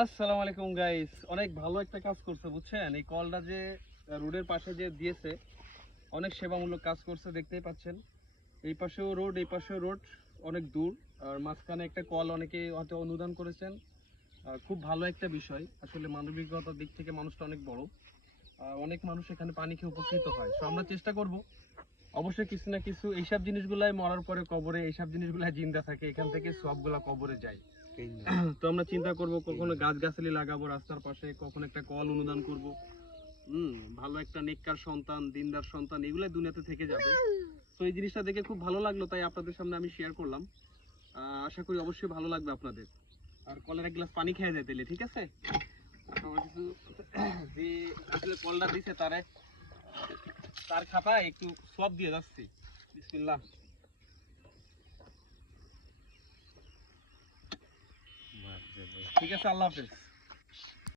আসসালামু আলাইকুম গাইস, অনেক ভালো একটা কাজ করছে বুঝছেন। এই কলটা যে রোডের পাশে যে দিয়েছে, অনেক সেবামূলক কাজ করছে, দেখতেই পাচ্ছেন। এই পাশেও রোড, এই পাশেও রোড, অনেক দূর। আর মাঝখানে একটা কল অনেকে হয়তো অনুদান করেছেন। খুব ভালো একটা বিষয়, আসলে মানবিকতার দিক থেকে মানুষটা অনেক বড়। অনেক মানুষ এখানে পানি খেয়ে উপকৃত হয়। তো আমরা চেষ্টা করব অবশ্যই কিছু না কিছু এইসব জিনিসগুলাই মরার পরে কবরে, এইসব জিনিসগুলাই জিন্দা থাকে, এখান থেকে সবগুলা কবরে যায়। তো আমরা চিন্তা করব কখনো গাছগাছালি লাগাবো রাস্তার পাশে, কখনো একটা কল অনুদান করব। ভালো একটা নেককার সন্তান, দিনদার সন্তান, এগুলাই দুনিয়াতে থেকে যাবে। তো এই জিনিসটা দেখে খুব ভালো লাগলো, তাই আপনাদের সামনে আমি শেয়ার করলাম। আশা করি অবশ্যই ভালো লাগবে আপনাদের। আর কলের এক গ্লাস পানি খেয়ে যায় তাহলে, ঠিক আছে? আমার কিছু যে আসলে কলটা দিছে তারে, তার খাতায় একটু সব দিয়ে যাচ্ছি। বিসমিল্লাহ। ঠিক আছে, আল্লাহ হাফেজ।